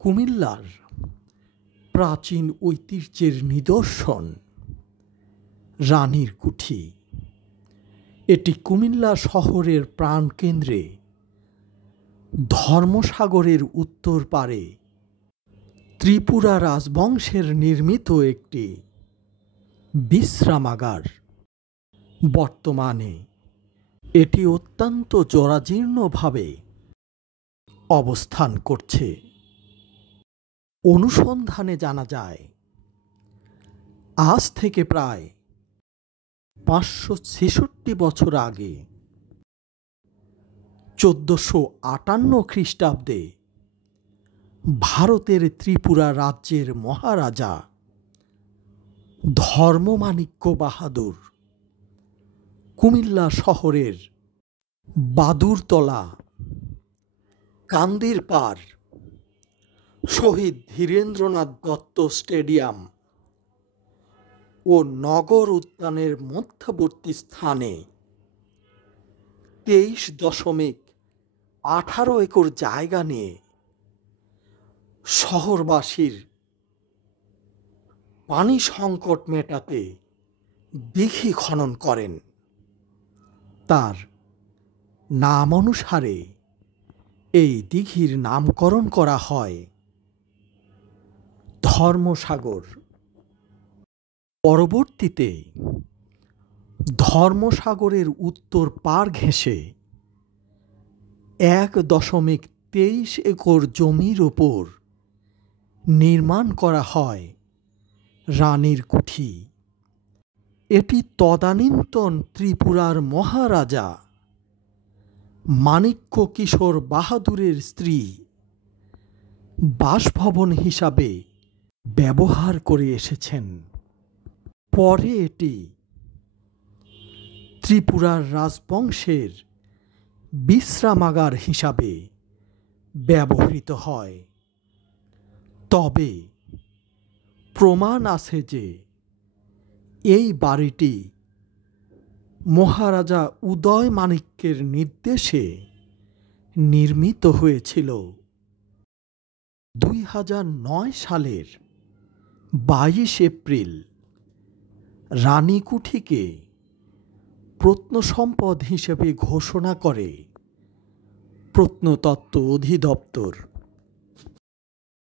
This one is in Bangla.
কুমিল্লার প্রাচীন ঐতিহ্যের নিদর্শন রানীর কুঠি। এটি কুমিল্লা শহরের প্রাণকেন্দ্রে ধর্মসাগরের উত্তর পারে ত্রিপুরা রাজবংশের নির্মিত একটি বিশ্রামাগার। বর্তমানে এটি অত্যন্ত জরাজীর্ণভাবে অবস্থান করছে। অনুসন্ধানে জানা যায়, আজ থেকে প্রায় 566 বছর আগে 1458 খ্রিস্টাব্দে ভারতের ত্রিপুরা রাজ্যের মহারাজা ধর্মমাণিক্য বাহাদুর কুমিল্লা শহরের বাদুরতলা, কান্দিরপাড়, শহীদ ধীরেন্দ্রনাথ দত্ত স্টেডিয়াম ও নগর উদ্যানের মধ্যবর্তী স্থানে 23.18 একর জায়গা নিয়ে শহরবাসীর পানি সংকট মেটাতে দিঘি খনন করেন। তার নাম অনুসারে এই দিঘির নামকরণ করা হয় ধর্মসাগর। পরবর্তীতে ধর্মসাগরের উত্তর পাড় ঘেঁষে 1.23 একর জমির ওপর নির্মাণ করা হয় রানীর কুঠি। এটি তদানীন্তন ত্রিপুরার মহারাজা মাণিক্য কিশোর বাহাদুরের স্ত্রী বাসভবন হিসাবে ব্যবহার করে এসেছেন। পরে এটি ত্রিপুরার রাজবংশের বিশ্রামাগার হিসাবে ব্যবহৃত হয়। তবে প্রমাণ আছে যে এই বাড়িটি মহারাজা উদয় মাণিক্যের নির্দেশে নির্মিত হয়েছিল। 2009 সালের 22 এপ্রিল রানীকুঠিকে প্রত্নসম্পদ হিসেবে ঘোষণা করে প্রত্নতত্ত্ব অধিদপ্তর।